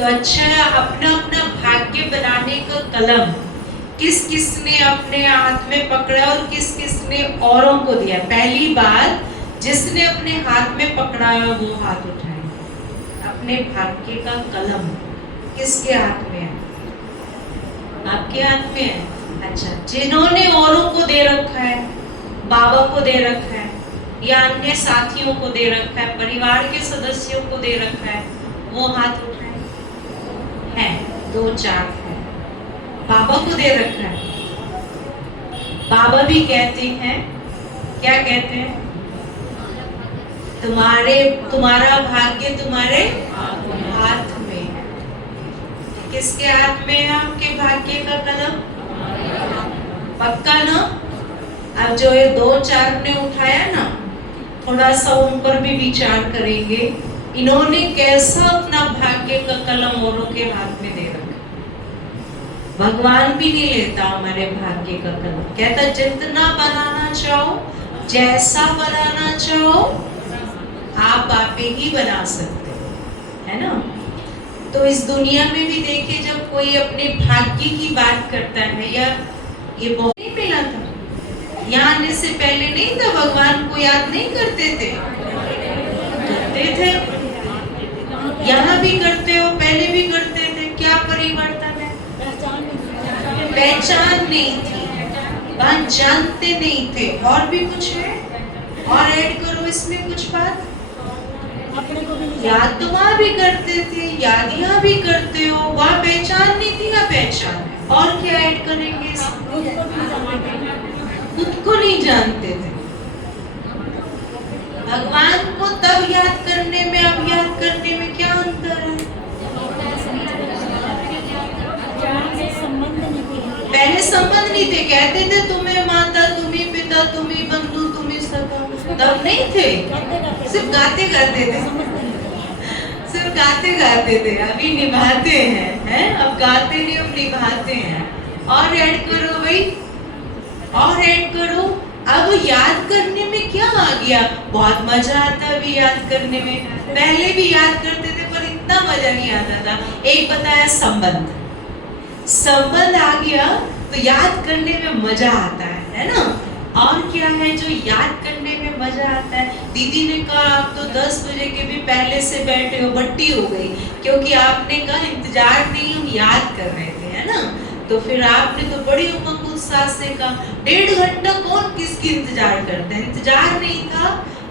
तो अच्छा, अपना अपना भाग्य बनाने का कलम किस किसने अपने हाथ में पकड़ा और किस किसने औरों को दिया? पहली बात, जिसने अपने हाथ में पकड़ा है वो हाथ उठाए। अपने भाग्य का कलम किसके हाथ में है? आपके हाथ में है। अच्छा, जिन्होंने औरों को दे रखा है, बाबा को दे रखा है या अन्य साथियों को दे रखा है, परिवार के सदस्यों को दे रखा है, वो हाथ उठाए। है 2-4 है। बाबा को दे रखा है। बाबा भी कहते हैं, क्या कहते हैं? तुम्हारा भाग्य तुम्हारे हाथ में है। किसके हाथ में है आपके भाग्य का कलम? पक्का ना? अब जो ये 2-4 ने उठाया ना, थोड़ा सा उन पर भी विचार करेंगे। इन्होंने कैसा अपना भाग्य का कलम औरों के हाथ में दे रखा। भगवान भी नहीं लेता हमारे भाग्य का कलम, कहता जितना बनाना चाहो, जैसा बनाना चाहो, आप आपे ही बना सकते हो, है ना? तो इस दुनिया में भी देखिए, जब कोई अपने भाग्य की बात करता है, या ये बहुत नहीं मिला था, यहाँ आने से पहले नहीं था, भगवान को याद नहीं करते थे? यहाँ भी करते हो, पहले भी करते थे। क्या परिवर्तन है? पहचान नहीं थी, बात जानते नहीं थे। और भी कुछ है? और ऐड करो इसमें कुछ बात। याद तो वहाँ भी करते थे, याद यहाँ भी करते हो, वहाँ पहचान नहीं थी, यहाँ पहचान है। और क्या ऐड करेंगे? खुद को नहीं जानते थे। भगवान को तब याद करने में, अब याद करने में क्या अंतर है? पहले संबंध नहीं थे, कहते थे तुम्हें माता, तुम्हें पिता, तुम्हें बंधु, तुम्हें सखा, तब नहीं थे। सिर्फ गाते गाते थे, सिर्फ गाते गाते थे। अभी निभाते हैं, अब गाते नहीं, अब निभाते हैं। और ऐड करो भाई, और ऐड करो। अब याद करने में क्या आ गया? बहुत मजा आता है अभी याद करने में। पहले भी याद करते थे पर इतना मजा नहीं आता था। एक बताया संबंध, संबंध आ गया तो याद करने में मजा आता है ना? और क्या है जो याद करने में मजा आता है? दीदी ने कहा आप तो 10 बजे के भी पहले से बैठे हो, बट्टी हो गई, क्योंकि आपने कहा इंतजार नहीं, हम याद कर रहे थे, है ना? तो फिर आपने तो बड़ी उमंग उत्साह से कहा 1.5 घंटा कौन किसकी इंतजार करते हैं? इंतजार नहीं था,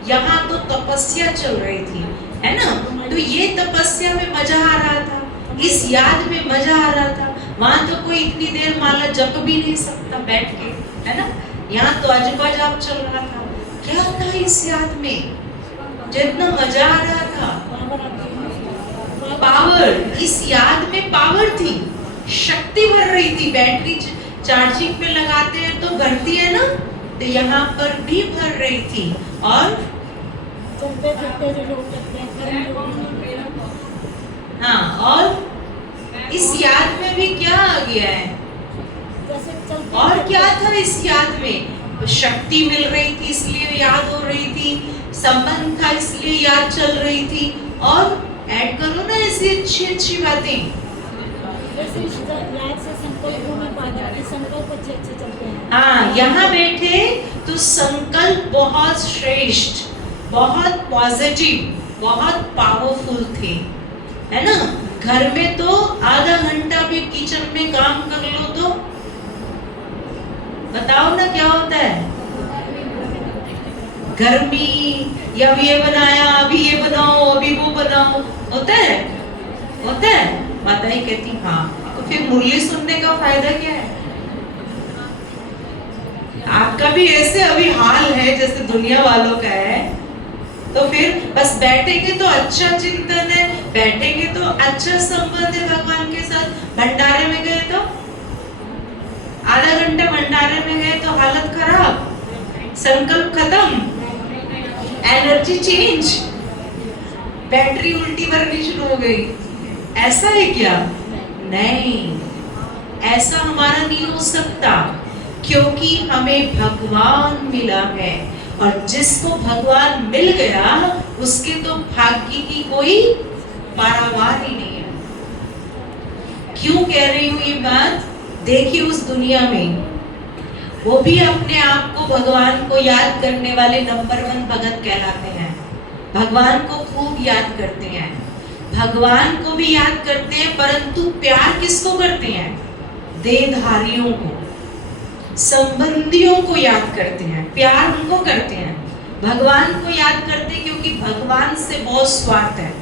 यहाँ तो तपस्या चल रही थी, है ना? तो ये तपस्या में मजा आ रहा था, इस याद में मजा आ रहा था। वहां तो कोई इतनी देर माला जप भी नहीं सकता बैठ के, है ना? यहाँ तो अजबा जाप चल रहा था। क्या था इस याद में जितना मजा आ रहा था? पावर, इस याद में पावर थी, शक्ति भर रही थी। बैटरी चार्जिंग पे लगाते हैं तो भरती है ना, तो यहाँ पर भी भर रही थी। और हाँ, और इस याद में भी क्या आ गया है? और क्या था इस याद में? शक्ति मिल रही थी इसलिए याद हो रही थी, संबंध था इसलिए याद चल रही थी। और ऐड करो ना ऐसी अच्छी अच्छी बातें। हाँ, यहाँ बैठे तो संकल्प बहुत श्रेष्ठ, बहुत पॉजिटिव, बहुत पावरफुल थे, है ना? घर में तो आधा घंटा भी किचन में काम कर लो तो बताओ ना क्या होता है? गर्मी, या ये बनाया, अभी ये बनाओ, अभी वो बनाओ, होता है? होता है? माता ही कहती हाँ। तो फिर मुरली सुनने का फायदा क्या है? आपका भी ऐसे अभी हाल है जैसे दुनिया वालों का है, तो फिर बस बैठेंगे तो अच्छा चिंतन है, बैठेंगे तो अच्छा संबंध है भगवान के साथ। भंडारे में गए तो आधा घंटा भंडारे में गए तो हालत खराब, संकल्प खत्म, एनर्जी चेंज, बैटरी उल्टी भरनी शुरू हो गई। ऐसा है क्या? नहीं, ऐसा हमारा नहीं हो सकता, क्योंकि हमें भगवान मिला है। और जिसको भगवान मिल गया उसके तो भाग्य की कोई पारावार ही नहीं है। क्यों कह रही हूँ ये बात? देखिए उस दुनिया में वो भी अपने आप को भगवान को याद करने वाले नंबर 1 भगत कहलाते हैं। भगवान को खूब याद करते हैं, भगवान को भी याद करते हैं, परंतु प्यार किसको करते हैं? देहधारियों को, संबंधियों को याद करते हैं, प्यार उनको करते हैं। भगवान को याद करते हैं क्योंकि भगवान से बहुत स्वार्थ है।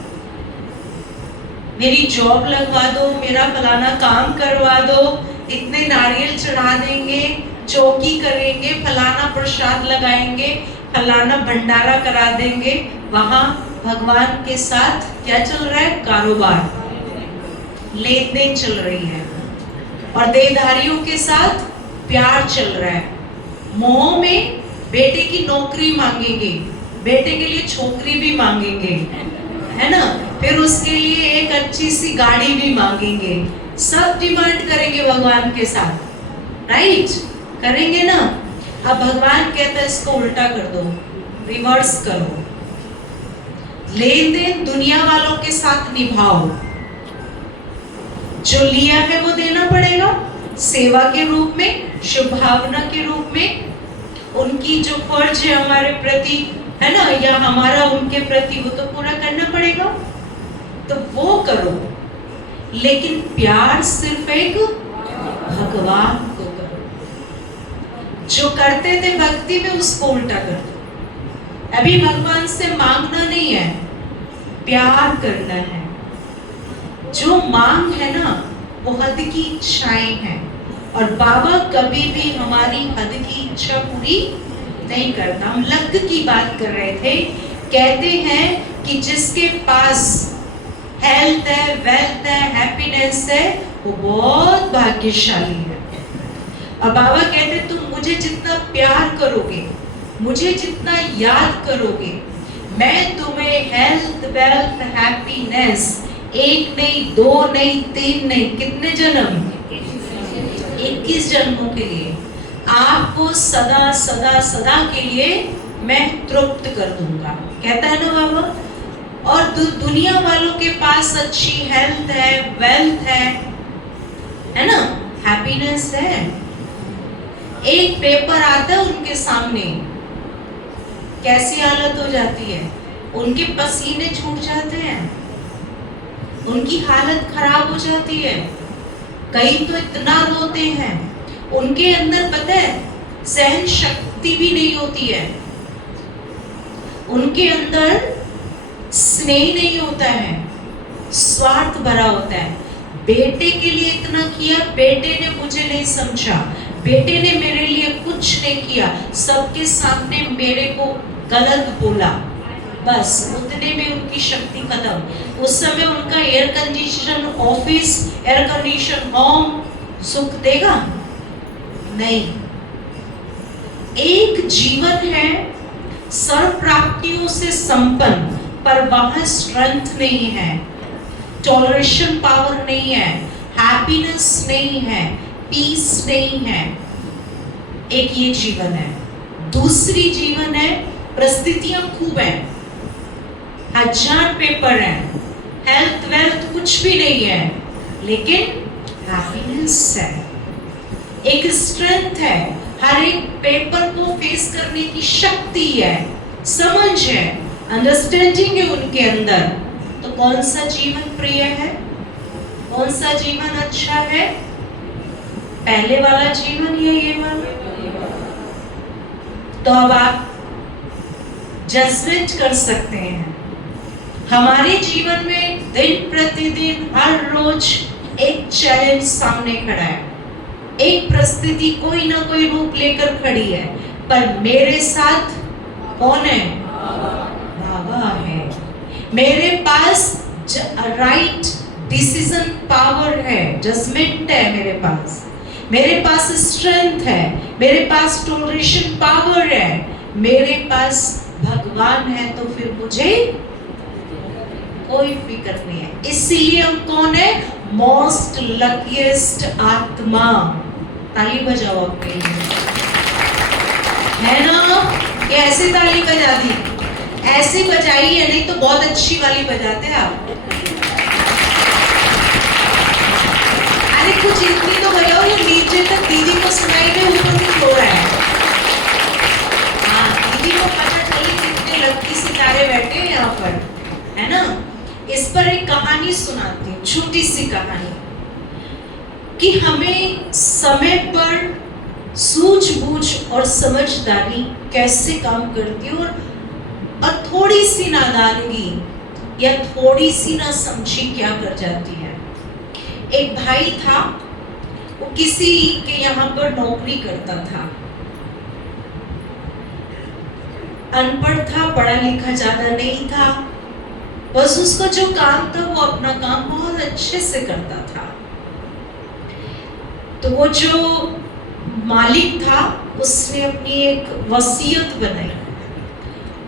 मेरी जॉब लगवा दो, मेरा फलाना काम करवा दो, इतने नारियल चढ़ा देंगे, चौकी करेंगे, फलाना प्रसाद लगाएंगे, फलाना भंडारा करा देंगे। वहां भगवान के साथ क्या चल रहा है? कारोबार, लेन देन चल रही है। और देहधारियों के साथ प्यार चल रहा है। मोह में बेटे की नौकरी मांगेंगे, बेटे के लिए छोकरी भी मांगेंगे, है ना, फिर उसके लिए एक अच्छी सी गाड़ी भी मांगेंगे, सब डिमांड करेंगे भगवान के साथ, राइट? करेंगे ना। अब भगवान कहता है इसको उल्टा कर दो, रिवर्स करो, लेन देन दुनिया वालों के साथ निभाओ, जो लिया है वो देना पड़ेगा, सेवा के रूप में, शुभ भावना के रूप में, उनकी जो फर्ज है हमारे प्रति, है ना, या हमारा उनके प्रति, वो तो पूरा करना पड़ेगा, तो वो करो। लेकिन प्यार सिर्फ एक भगवान को करो। जो करते थे भक्ति में उसको उल्टा कर दो। अभी भगवान से मांगना नहीं है, प्यार करना है। जो मांग है ना वो हद की इच्छाएं हैं, और बाबा कभी भी हमारी हद की इच्छा पूरी नहीं करता। हम लक की बात कर रहे थे, कहते हैं कि जिसके पास हेल्थ है, वेल्थ है, हैप्पीनेस है, वो बहुत भाग्यशाली है। और बाबा कहते तुम मुझे जितना प्यार करोगे, मुझे जितना याद करोगे, मैं तुम्हें हेल्थ, वेल्थ, हैप्पीनेस, 1 नहीं, 2 नहीं, 3 नहीं, कितने जन्म? 21 जन्मों के लिए आपको सदा सदा सदा के लिए मैं तृप्त कर दूंगा, कहता है ना बाबा। और दुनिया वालों के पास अच्छी हेल्थ है, वेल्थ है ना, हैप्पीनेस है। एक पेपर आता है उनके सामने, कैसी हालत हो जाती है, उनके पसीने छूट जाते हैं, उनकी हालत खराब हो जाती है, कई तो इतना रोते हैं, उनके अंदर पता है सहन शक्ति भी नहीं होती है, उनके अंदर स्नेह नहीं होता है, स्वार्थ भरा होता है। बेटे के लिए इतना किया, बेटे ने मुझे नहीं समझा, बेटे ने मेरे लिए कुछ नहीं किया, सबके सामने मेरे को गलत बोला, बस उतने में उनकी शक्ति खत्म। उस समय उनका air condition office, air condition home सुख देगा? नहीं। एक जीवन है सर्व प्राप्तियों से संपन्न, पर वहां स्ट्रेंथ नहीं है, टॉलरेशन पावर नहीं है, हैप्पीनेस नहीं है, पीस नहीं है। एक ये जीवन है। दूसरी जीवन है परिस्थितियां खूब है, 1000 पेपर है, हेल्थ वेल्थ कुछ भी नहीं है, लेकिन हैप्पीनेस है, एक स्ट्रेंथ है, हर एक पेपर को फेस करने की शक्ति है, समझ है, अंडरस्टैंडिंग है उनके अंदर। तो कौन सा जीवन प्रिय है, कौन सा जीवन अच्छा है? पहले वाला जीवन या ये वाला? तो अब आप जजमेंट कर सकते हैं। हमारे जीवन में दिन प्रतिदिन हर रोज एक चैलेंज सामने खड़ा है, एक परिस्थिति कोई ना कोई रूप लेकर खड़ी है, पर मेरे साथ कौन है? बाबा है। मेरे पास राइट डिसीजन पावर है, जजमेंट है मेरे पास स्ट्रेंथ है, मेरे पास टॉलरेशन पावर है, मेरे पास भगवान है, तो फिर मुझे कोई फिक्र नहीं है। इसीलिए हम कौन है? मोस्ट लकीएस्ट आत्मा। ताली बजाओ अपने लिए, है ना? ये ऐसे ताली बजा दी, ऐसे बजाई है, नहीं तो बहुत अच्छी वाली बजाते हैं आप। अरे कुछ इतनी तो बताओ, ये नीचे तक दीदी को सुनाई दे, ऊपर तक हो रहा है। हाँ, दीदी को पता चले कितने लकी सितारे बैठे हैं यहाँ पर, है ना। इस पर एक कहानी सुनाती हूँ, छोटी सी कहानी, कि हमें समय पर सूझबूझ और समझदारी कैसे काम करती है, और थोड़ी सी नादानगी या थोड़ी सी ना समझी क्या कर जाती है। एक भाई था, वो किसी के यहाँ पर नौकरी करता था, अनपढ़ था, पढ़ा लिखा ज्यादा नहीं था, बस उसका जो काम था वो अपना काम बहुत अच्छे से करता था। तो वो जो मालिक था उसने अपनी एक वसीयत बनाई,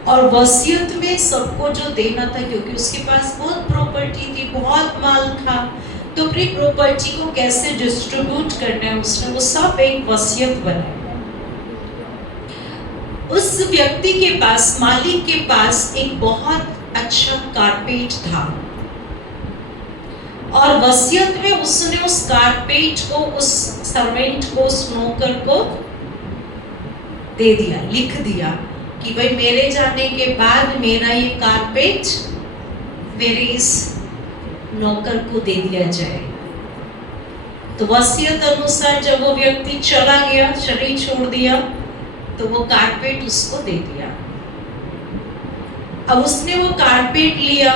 और वसीयत में सबको जो देना था, क्योंकि उसके पास बहुत प्रॉपर्टी थी, बहुत माल था, तो अपनी प्रॉपर्टी को कैसे डिस्ट्रीब्यूट करना है उसने वो सब एक वसीयत बनाई। उस व्यक्ति के पास, मालिक के पास एक बहुत अच्छा कारपेट था, और वसीयत में उसने उस कारपेट को उस सर्वेंट को, उस नौकर को दे दिया, लिख दिया कि भाई मेरे जाने के बाद मेरा ये कारपेट मेरे इस नौकर को दे दिया जाए। तो वसीयत अनुसार जब वो व्यक्ति चला गया, शरीर छोड़ दिया, तो वो कारपेट उसको दे दिया। अब उसने वो कारपेट लिया,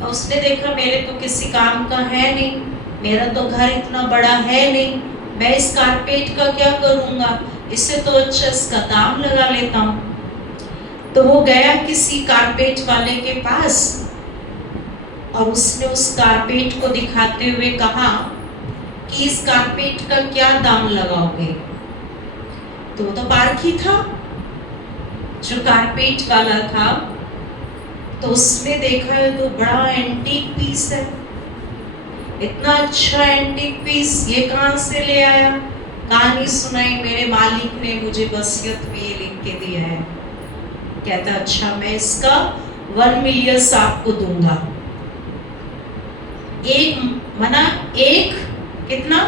और उसने देखा मेरे तो किसी काम का है नहीं, मेरा तो घर इतना बड़ा है नहीं, मैं इस कारपेट का क्या करूँगा, इससे तो अच्छा इसका दाम लगा लेता हूँ। तो वो गया किसी कारपेट वाले के पास, और उसने उस कारपेट को दिखाते हुए कहा कि इस कारपेट का क्या दाम लगाओगे। तो वो तो पारखी था, जो कारपेट वाला था, तो उसने देखा है तो बड़ा एंटीक पीस है, इतना अच्छा एंटीक पीस ये कहाँ से ले आया। कहानी सुनाई, मेरे मालिक ने मुझे वसीयत में ये लिख के दिया है। कहता अच्छा मैं इसका 1 मिलियन आपको दूंगा। एक कितना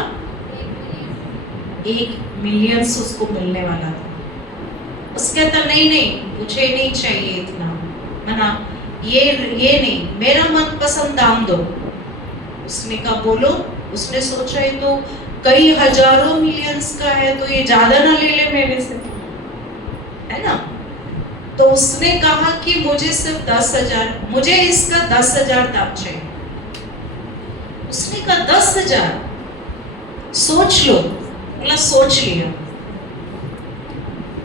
1 मिलियन उसको मिलने वाला था। उसके कहता नहीं मुझे नहीं चाहिए इतना, मना ये नहीं, मेरा मनपसंद दाम दो। उसने कहा बोलो। उसने सोचा ये तो कई हजारों मिलियंस का है, तो ये ज्यादा ना ले ले मेरे से, है ना। तो उसने कहा कि मुझे सिर्फ 10,000, मुझे इसका 10,000 दाम चाहिए। उसने कहा 10,000, सोच लो। बोला सोच लिया,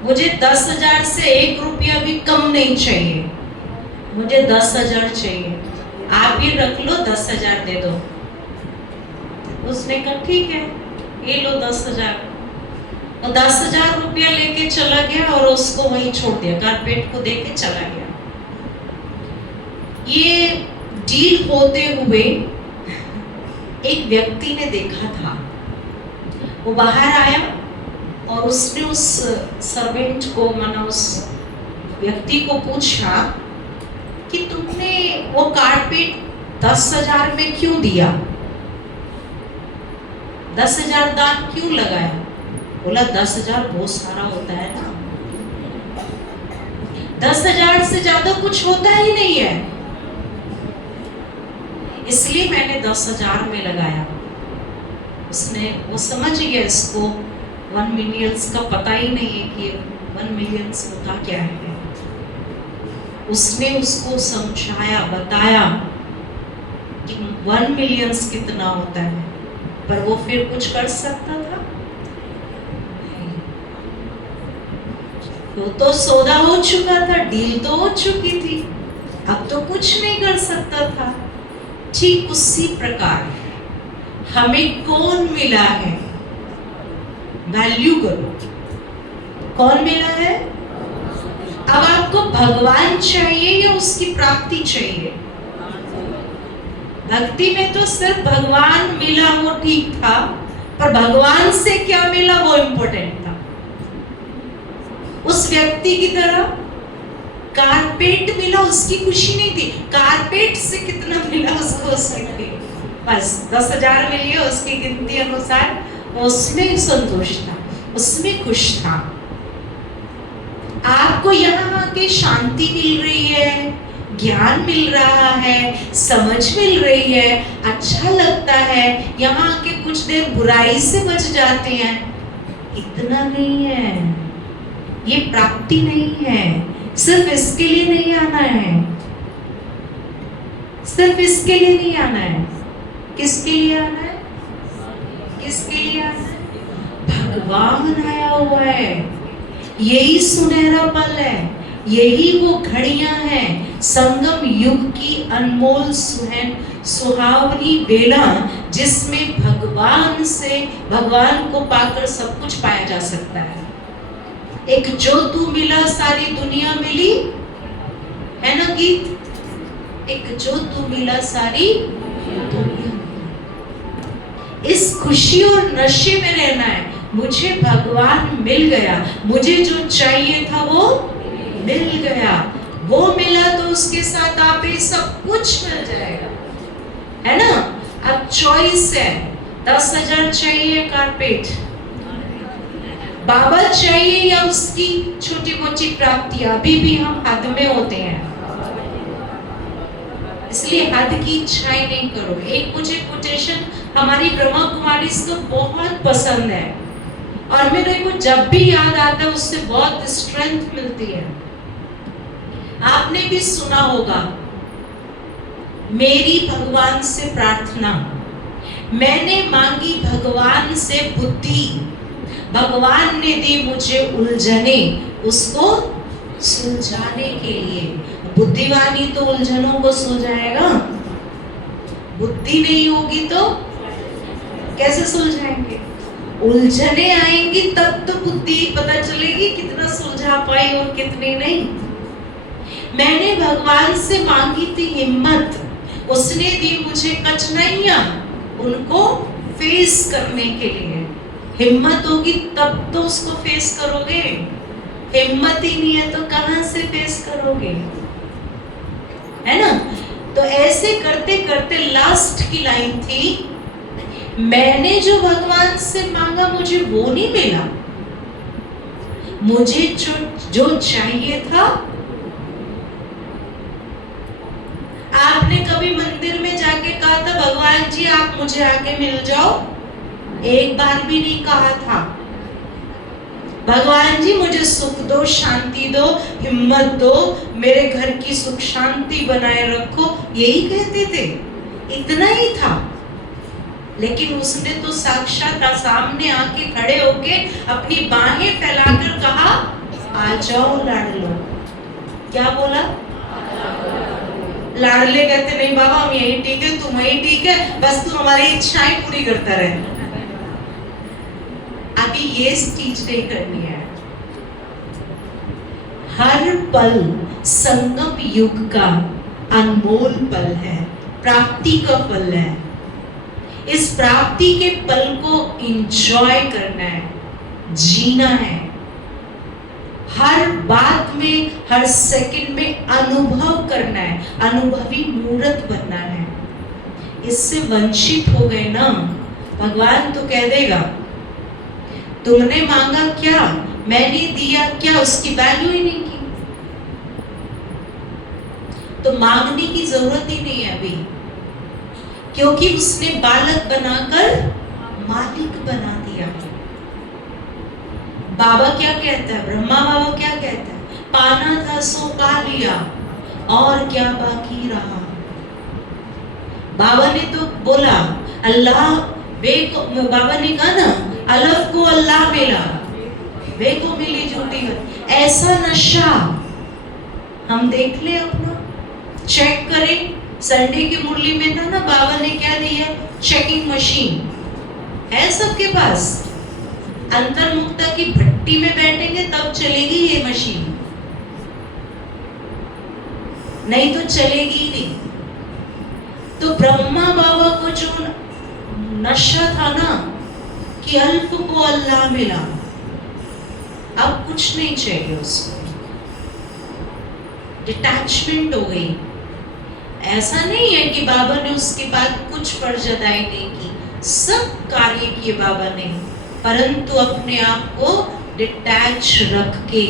मुझे 10,000 से 1 रुपया भी कम नहीं चाहिए, मुझे 10,000 चाहिए, आप ही रख लो, 10,000 दे दो। उसने कहा ठीक है, ये लो 10,000। और 10,000 रुपया लेके चला गया और उसको वहीं छोड़ दिया, कारपेट को देके चला गया। ये डील होते हुए एक व्यक्ति ने देखा था, वो बाहर आया और उसने उस सर्वेंट को, माना उस व्यक्ति को पूछा कि तुमने वो कारपेट 10,000 में क्यों दिया, 10,000 दाम क्यों लगाया। बोला 10,000 बहुत सारा होता है ना, 10,000 से ज्यादा कुछ होता ही नहीं है, इसलिए मैंने 10,000 में लगाया। उसने वो समझ गया, इसको 1 मिलियन का पता ही नहीं है कि 1 मिलियन होता क्या है। उसने उसको समझाया, बताया कि 1 मिलियन कितना होता है, पर वो फिर कुछ कर सकता था? वो तो सौदा हो चुका था, डील तो हो चुकी थी, अब तो कुछ नहीं कर सकता था। ठीक उसी प्रकार हमें कौन मिला है, वैल्यू करो। कौन मिला है? अब आपको भगवान चाहिए या उसकी प्राप्ति चाहिए? भक्ति में तो सिर्फ भगवान मिला वो ठीक था, पर भगवान से क्या मिला वो इम्पोर्टेंट था। उस व्यक्ति की तरह कारपेट मिला, उसकी खुशी नहीं थी, कारपेट से कितना मिला उसको, उसकी थी। बस 10,000 मिली है उसकी गिनती अनुसार, उसमें संतोष था, उसमें खुश था। आपको यहाँ आके शांति मिल रही है, ज्ञान मिल रहा है, समझ मिल रही है, अच्छा लगता है, यहाँ आके कुछ देर बुराई से बच जाते हैं, इतना नहीं है, ये प्राप्ति नहीं है। सिर्फ इसके लिए नहीं आना है, सिर्फ इसके लिए नहीं आना है। किसके लिए आना है? किसके लिए आना है? भगवान आया हुआ है, यही सुनहरा पल है, यही वो घड़ियां हैं, संगम युग की अनमोल सुहावनी बेला, जिसमें भगवान से, भगवान को पाकर सब कुछ पाया जा सकता है। एक जो तू मिला सारी दुनिया मिली, है ना गीत? एक जो तू मिला सारी दुनिया मिली। इस खुशी और नशे में रहना है, मुझे भगवान मिल गया, मुझे जो चाहिए था वो मिल गया, वो मिला तो उसके साथ आप ही सब कुछ मिल जाएगा, है ना? अब चॉइस है, 10,000 चाहिए कारपेट, बाबा चाहिए या उसकी छोटी मोटी प्राप्तियां। अभी भी हम हद में होते हैं, इसलिए हद की इच्छाएं नहीं करो। एक मुझे कोटेशन हमारी ब्रह्मा कुमारी को बहुत पसंद है और मेरे को जब भी याद आता है उससे बहुत स्ट्रेंथ मिलती है। आपने भी सुना होगा, मेरी भगवान से प्रार्थना, मैंने मांगी भगवान से बुद्धि, भगवान ने दी मुझे उलझने उसको सुलझाने के लिए। बुद्धिवानी तो उलझनों को सुलझाएगा, बुद्धि नहीं होगी तो कैसे सुलझाएंगे? उलझने आएंगी तब तो बुद्धि पता चलेगी कितना सुलझा पाई और कितनी नहीं। मैंने भगवान से मांगी थी हिम्मत, उसने दी मुझे कठिनाइयां, उनको फेस करने के लिए। हिम्मत होगी तब तो उसको फेस करोगे, हिम्मत ही नहीं है तो कहां से फेस करोगे, है ना? तो ऐसे करते करते लास्ट की लाइन थी, मैंने जो भगवान से मांगा मुझे वो नहीं मिला, मुझे जो चाहिए था। आपने कभी मंदिर में जाके कहा था भगवान जी आप मुझे आके मिल जाओ? एक बार भी नहीं कहा था। भगवान जी मुझे सुख दो, शांति दो, हिम्मत दो, मेरे घर की सुख शांति बनाए रखो, यही कहते थे, इतना ही था। लेकिन उसने तो साक्षात सामने आके खड़े होके अपनी बाहें फैलाकर कहा आ जाओ लाडलो। क्या बोला? लाडले कहते नहीं बाबा हम यही ठीक है, तुम यही ठीक है, बस तू हमारी इच्छाएं पूरी करता रहे। अभी ये स्टीच नहीं करनी है। हर पल संगम युग का अनमोल पल है, प्राप्ति का पल है। इस प्राप्ति के पल को एंजॉय करना है, जीना है, हर बात में, हर सेकंड में अनुभव करना है, अनुभवी मूर्त बनना है। इससे वंचित हो गए ना, भगवान तो कह देगा तुमने मांगा क्या, मैंने दिया क्या, उसकी वैल्यू ही नहीं की, तो मांगने की जरूरत ही नहीं है अभी, क्योंकि उसने बालक बनाकर मालिक बना दिया। बाबा क्या कहता है, ब्रह्मा बाबा क्या कहता है, पाना था सो पा लिया और क्या बाकी रहा। बाबा ने तो बोला अल्लाह वे को, बाबा ने कहा ना अलफ को अल्लाह मिला, वे को मिली झूठी। ऐसा नशा हम देख ले, अपना चेक करें। संडे की मुरली में था ना, बाबा ने क्या दिया, चेकिंग मशीन है सबके पास। अंतर्मुक्ता की भट्टी में बैठेंगे तब चलेगी ये मशीन, नहीं तो चलेगी ही नहीं। तो ब्रह्मा बाबा को जो नशा था ना कि अल्फ को अल्लाह मिला, अब कुछ नहीं चाहिए उसको, डिटैचमेंट हो गई। ऐसा नहीं है कि बाबा ने उसके बाद कुछ फर्ज अदाई नहीं की, सब कार्य किए बाबा ने, परंतु अपने आप को डिटैच रख के,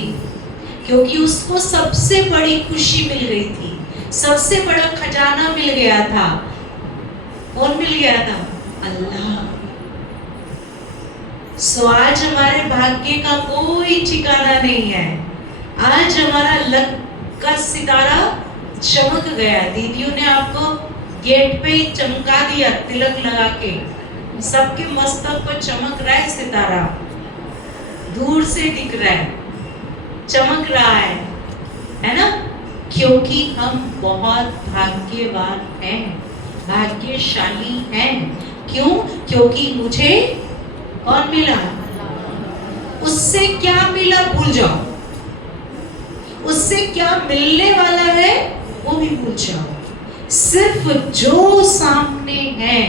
क्योंकि उसको सबसे बड़ी खुशी मिल गई थी, सबसे बड़ा खजाना मिल गया था। कौन मिल गया था? अल्लाह। सो आज हमारे भाग्य का कोई ठिकाना नहीं है। आज हमारा लक का सितारा चमक गया। दीदियों ने आपको गेट पे ही चमका दिया, तिलक लगा के, सबके मस्तक पर चमक रहा है सितारा, दूर से दिख रहा है, चमक रहा है ना? क्योंकि हम बहुत भाग्यवान हैं, भाग्यशाली हैं। क्यों? क्योंकि मुझे कौन मिला? उससे क्या मिला भूल जाओ, उससे क्या मिलने वाला है वो भी भूल जाओ। सिर्फ जो सामने है,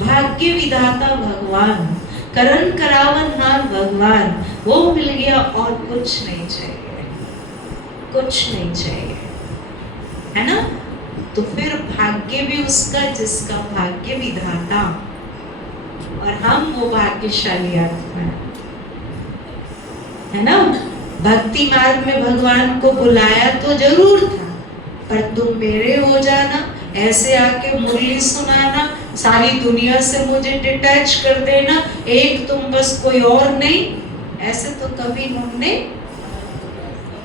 भाग्य विधाता भगवान, करण करावनहार भगवान, वो मिल गया और कुछ नहीं चाहिए, कुछ नहीं चाहिए, है ना? तो फिर भाग्य भी उसका जिसका भाग्य विधाता, और हम वो भाग्यशाली आत्मा है ना? भक्ति मार्ग में भगवान को बुलाया तो जरूर था, पर तुम मेरे हो जाना, ऐसे आके मुरली सुनाना, सारी दुनिया से मुझे डिटैच कर देना, एक तुम बस कोई और नहीं, ऐसे तो कभी उन्होंने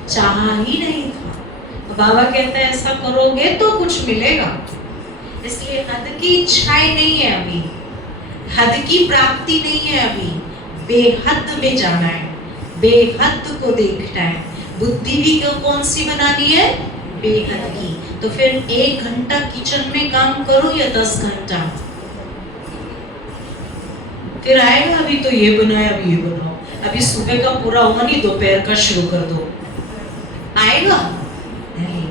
चाहा ही नहीं था। बाबा कहते हैं ऐसा करोगे तो कुछ मिलेगा। इसलिए हद की इच्छाएं नहीं है अभी, हद की प्राप्ति नहीं है अभी, बेहद में जाना है, बेहद को देखना है। बुद्धि भी कौन सी बनानी है? बेहद की। तो फिर 1 घंटा किचन में काम करो या 10 घंटा, फिर आएगा अभी तो ये बनाया, अभी ये बनाओ, अभी सुबह का पूरा हुआ नहीं, दोपहर का शुरू कर दो, आएगा नहीं।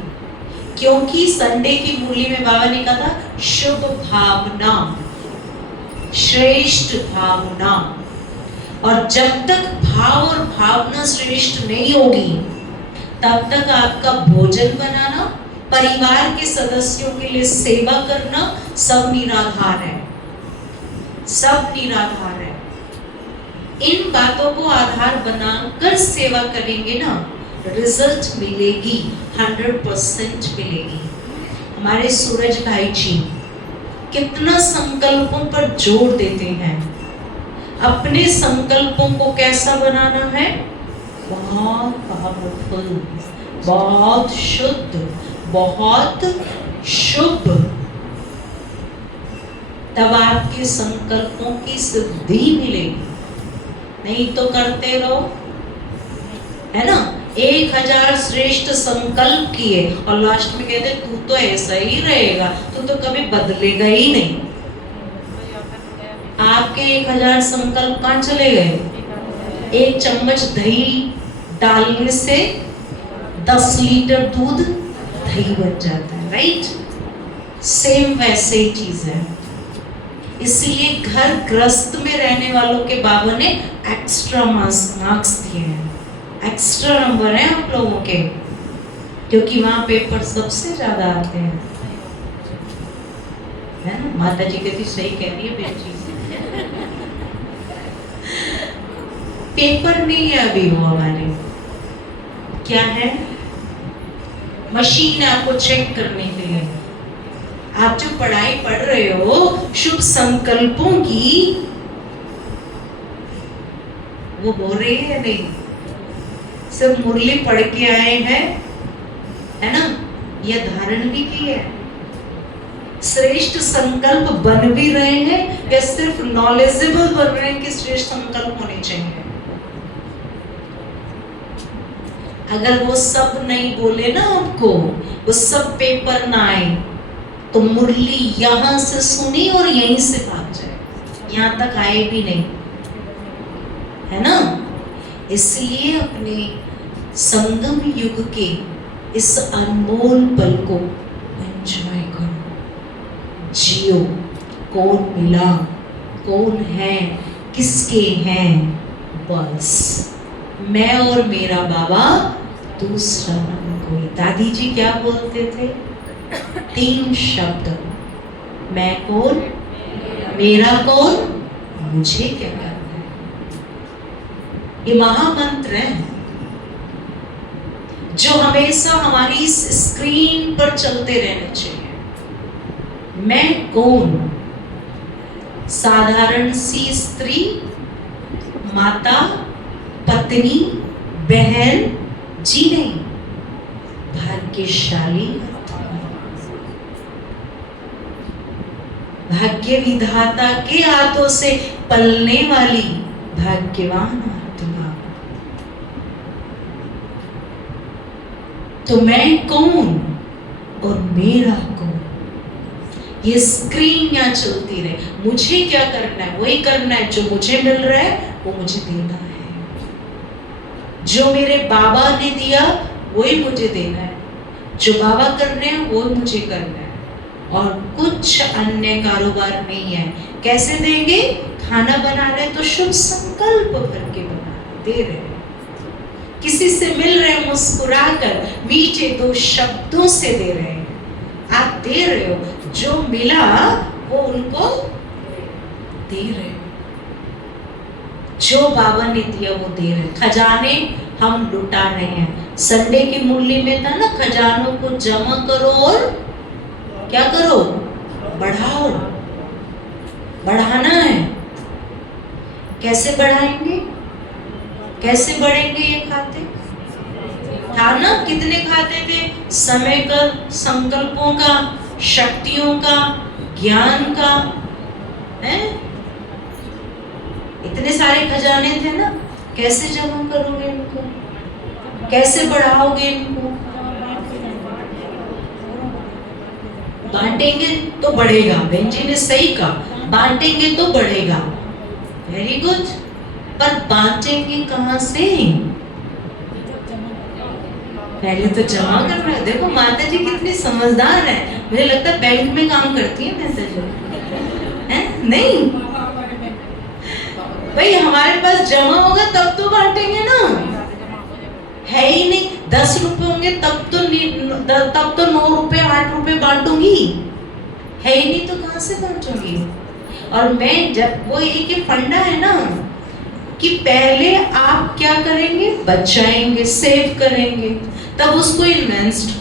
क्योंकि संडे की मुरली में बाबा ने कहा था शुभ भावना, श्रेष्ठ भावना, और जब तक भाव और भावना श्रेष्ठ नहीं होगी तब तक आपका भोजन बनाना, परिवार के सदस्यों के लिए सेवा करना सब निराधार है, सब निराधार है। इन बातों को आधार बनाकर सेवा करेंगे ना, रिजल्ट मिलेगी, 100% मिलेगी। हमारे सूरज भाई जी कितना संकल्पों पर जोर देते हैं। अपने संकल्पों को कैसा बनाना है? बहुत पावरफुल, बहुत शुद्ध, बहुत शुभ, तब आपके संकल्पों की सिद्धि मिलेगी। नहीं तो करते रहो, है ना? 1000 श्रेष्ठ संकल्प किए और लास्ट में कहते तू तो ऐसा ही रहेगा, तू तो कभी बदलेगा ही नहीं। आपके 1000 संकल्प कहाँ चले गए? 1 चम्मच दही डालने से 10 लीटर दूध दही बन जाता है, राइट? सेम वैसे ही चीज है। इसलिए घर ग्रस्त में रहने वालों के बाबा ने एक्स्ट्रा मार्क्स दिए हैं, एक्स्ट्रा नंबर है आप लोगों के, क्योंकि वहां पेपर सबसे ज्यादा आते हैं, है ना? माता जी कहती सही कह रही है बेटी, पेपर नहीं है अभी वो हमारे, क्या है? मशीन है आपको चेक करने के लिए। आप जो पढ़ाई पढ़ रहे हो शुभ संकल्पों की, वो बोल रही है नहीं, सिर्फ मुरली पढ़ के आए हैं, है ना? ये धारण भी की है, श्रेष्ठ संकल्प बन भी रहे हैं या सिर्फ नॉलेजेबल बन रहे हैं कि श्रेष्ठ संकल्प होने चाहिए। अगर वो सब नहीं बोले ना आपको, वो सब पेपर ना आए, तो मुरली यहां से सुनी और यहीं से भाग जाए, यहां तक आए भी नहीं, है ना? इसलिए अपने संगम युग के इस अनमोल पल को एंजॉय करो, जियो। कौन मिला, कौन है, किसके हैं, बस मैं और मेरा बाबा, दूसरा ना कोई। दादी जी क्या बोलते थे? 3 शब्द, मैं कौन, मेरा कौन, मुझे क्या करना है। ये महामंत्र है जो हमेशा हमारी स्क्रीन पर चलते रहने चाहिए। मैं कौन, साधारण सी स्त्री, माता, पत्नी, बहन जी नहीं, भाग्यशाली, भाग्य विधाता के हाथों से पलने वाली भाग्यवान आत्मा। तो मैं कौन और मेरा कौन, ये स्क्रीन यहाँ चलती रहे। मुझे क्या करना है, वही करना है जो मुझे मिल रहा है, वो मुझे देना है। जो मेरे बाबा ने दिया वही मुझे देना है, जो बाबा कर रहे हैं वो मुझे करना है, और कुछ अन्य कारोबार नहीं है। कैसे देंगे, खाना बना रहे तो शुभ संकल्प करके बना दे रहे हैं, किसी से मिल रहे हैं मुस्कुराकर मीठे 2 शब्दों से दे रहे हैं। आप दे रहे हो, जो मिला वो उनको दे रहे हो, जो बाबा ने दिया वो दे रहे। खजाने हम लुटा रहे हैं। संडे की मुरली में था ना, खजानों को जमा करो और क्या करो, बढ़ाओ। बढ़ाना है। कैसे बढ़ाएंगे, कैसे बढ़ेंगे ये खाते? था ना, कितने खाते थे? समय का, संकल्पों का, शक्तियों का, ज्ञान का, है? इतने सारे खजाने थे ना। कैसे जमा करोगे इनको, कैसे बढ़ाओगे इनको? बांटेंगे तो बढ़ेगा। बहन जी ने सही कहा, बांटेंगे तो बढ़ेगा। Very good. पर बांटेंगे कहां से? पहले तो जमा करना है। देखो माता जी कितनी समझदार है। मुझे लगता है बैंक में काम करती है माता जी, है? नहीं भाई, हमारे पास जमा होगा तब तो बांटेंगे ना। है ही नहीं। 10 रुपए होंगे तब तो 9 रुपए 8 रुपए बांटूंगी। है ही नहीं तो कहां से बांटूंगी? और मैं जब वो एक फंडा है ना कि पहले आप क्या करेंगे, बचाएंगे, सेव करेंगे, तब उसको इन्वेस्ट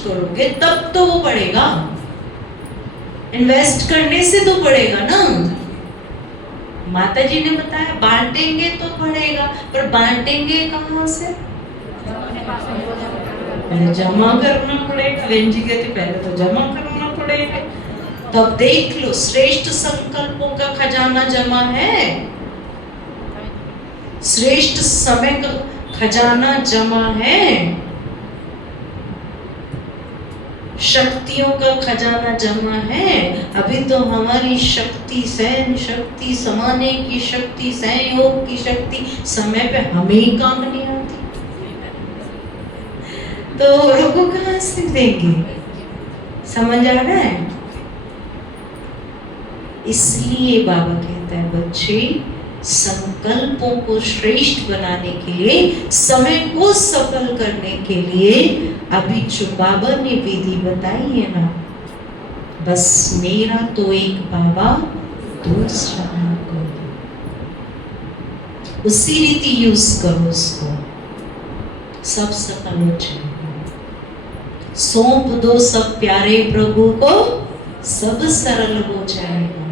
करोगे तब तो वो बढ़ेगा। इन्वेस्ट करने से तो बढ़ेगा ना। माता जी ने बताया बांटेंगे तो बढ़ेगा, पर बांटेंगे कहां से? पहले जमा करना पड़ेगा। बहन जी कहते पहले तो जमा करना पड़ेगा। तब देख लो, श्रेष्ठ संकल्पों का खजाना जमा है, श्रेष्ठ समय का खजाना जमा है, शक्तियों का खजाना जमा है। अभी तो हमारी शक्ति, सहन शक्ति, समाने की शक्ति, सहयोग की शक्ति समय पे हमें ही काम नहीं आती, तो लोगों कहां से देंगे? समझ आ रहा है? इसलिए बाबा कहता है बच्चे, संकल्पों को श्रेष्ठ बनाने के लिए, समय को सफल करने के लिए अभी जो बाबा ने विधि बताई है ना, बस मेरा तो एक बाबा, दूसरा ना कोई, उसी रीति यूज करो उसको, सब सफल हो जाएगा। सौंप दो सब प्यारे प्रभु को, सब सरल हो जाएगा,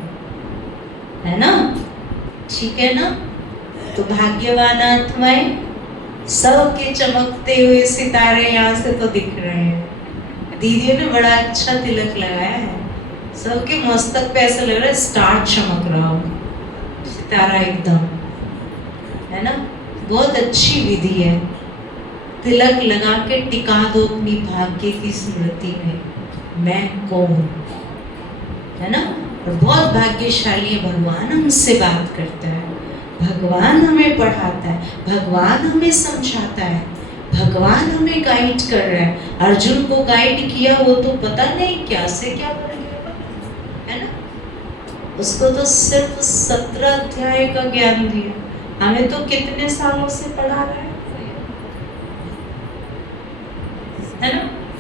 है ना? ठीक है ना? तो भाग्यवान आत्माएं, सबके चमकते हुए सितारे यहाँ से तो दिख रहे हैं। दीदी ने बड़ा अच्छा तिलक लगाया है, सबके मस्तक पे ऐसा लग रहा है स्टार चमक रहा हो, सितारा एकदम, है ना? बहुत अच्छी विधि है। तिलक लगा के टिका दो अपनी भाग्य की स्मृति में, मैं कौन, है ना? और बहुत भाग्यशाली है, भगवान हमसे बात करता है, भगवान हमें पढ़ाता है, भगवान हमें समझाता है, भगवान हमें गाइड कर रहा है। अर्जुन को गाइड किया, वो तो पता नहीं क्या से क्या बन गया, है ना? उसको तो सिर्फ 17 अध्याय का ज्ञान दिया, हमें तो कितने सालों से पढ़ा रहा है।